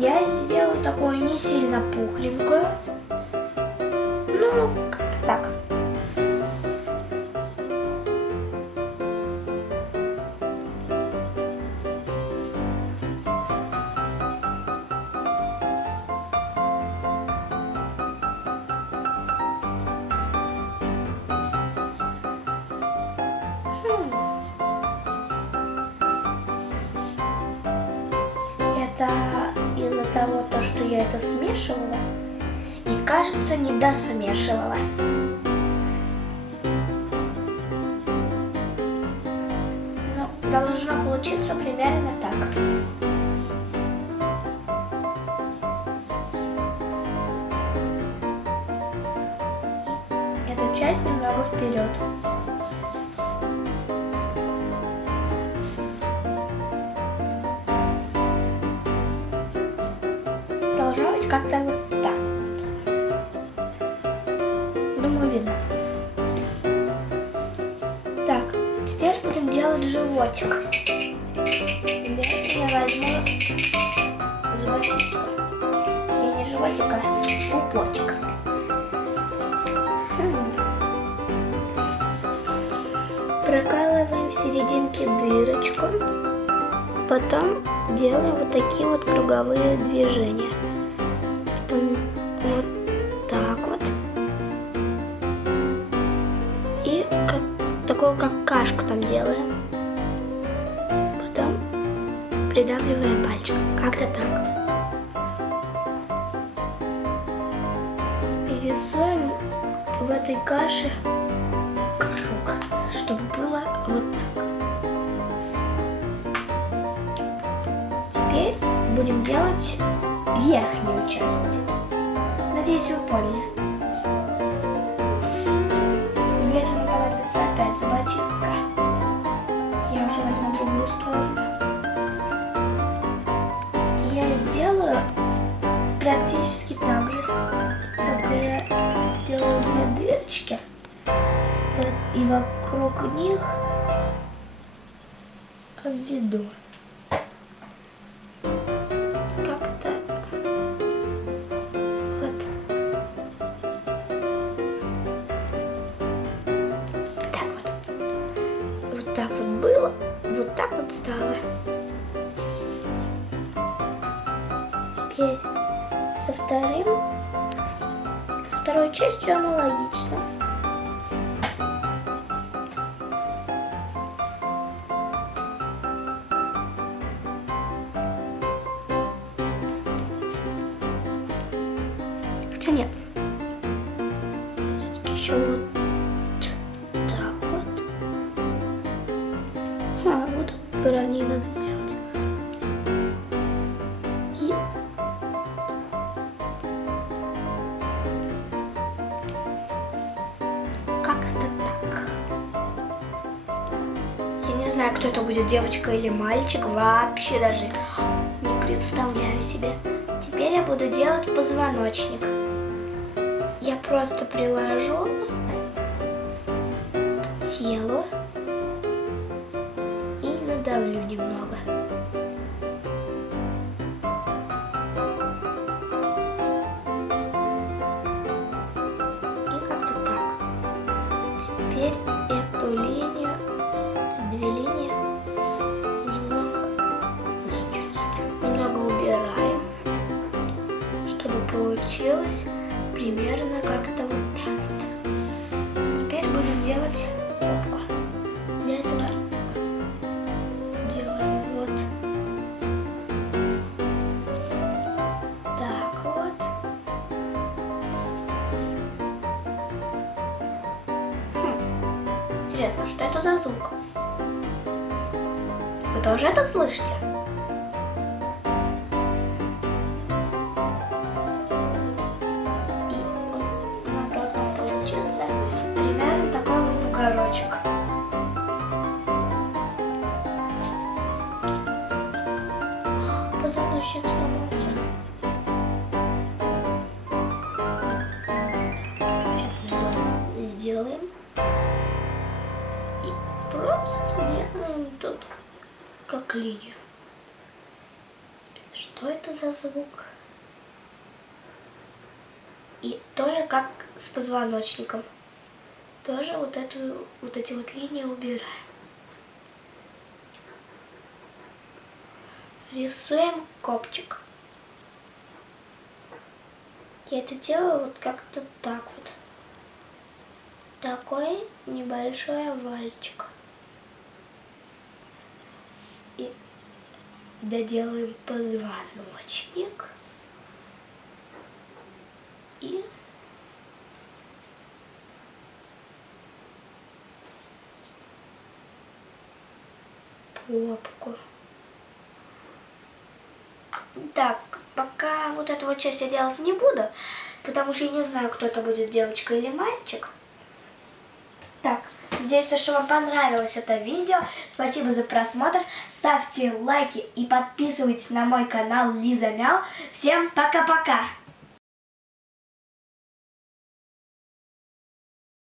я сделаю такую не сильно пухленькую. Ну, как-то так. Это из-за того, что я это смешивала и, кажется, не досмешивала. Ну, должно получиться примерно так. Эту часть немного вперед. Должно быть как-то вот так. Думаю, видно. Так, теперь будем делать животик. Для этого я возьму животик. Не животика, а пупочек. Прокалываем в серединке дырочку. Потом делаем вот такие вот круговые движения. Потом вот так вот. И такую как кашку там делаем. Потом придавливаем пальчиком. Как-то так. И рисуем в этой каше круг, чтобы было вот так. Теперь будем делать верхнюю часть. Надеюсь, вы поняли. Для этого понадобится опять зубочистка. Я уже возьму другую сторону. Я сделаю практически так же, только я сделаю две дырочки. И вокруг них обведу. Как-то вот. Так вот. Вот так вот было, вот так вот стало. Теперь со второй частью аналогично. Хотя нет. Все-таки еще вот так вот. Вот правильнее надо сделать. И как-то так. Я не знаю, кто это будет, девочка или мальчик. Вообще даже не представляю себе. Теперь я буду делать позвоночник. Я просто приложу к телу и надавлю немного. И как-то так. Теперь эту линию, две линии, немного убираем, чтобы получилось примерно как-то вот так вот. Теперь будем делать попку. Для этого делаем вот так вот. Интересно, что это за звук? Вы тоже это слышите? Примерно такой вот бугорочек. Позвоночник сломался. Сейчас мы его сделаем. И просто делаем тут как линию. Что Что это за звук? И тоже как с позвоночником. Тоже вот эти вот линии убираем. Рисуем копчик. Я это делаю вот как-то так вот. Такой небольшой овальчик. И доделаем позвоночник. И попку. Так, пока вот эту вот часть я делать не буду, потому что я не знаю, кто это будет, девочка или мальчик. Так, надеюсь, что вам понравилось это видео. Спасибо за просмотр. Ставьте лайки и подписывайтесь на мой канал Лиза Мяу. Всем пока-пока!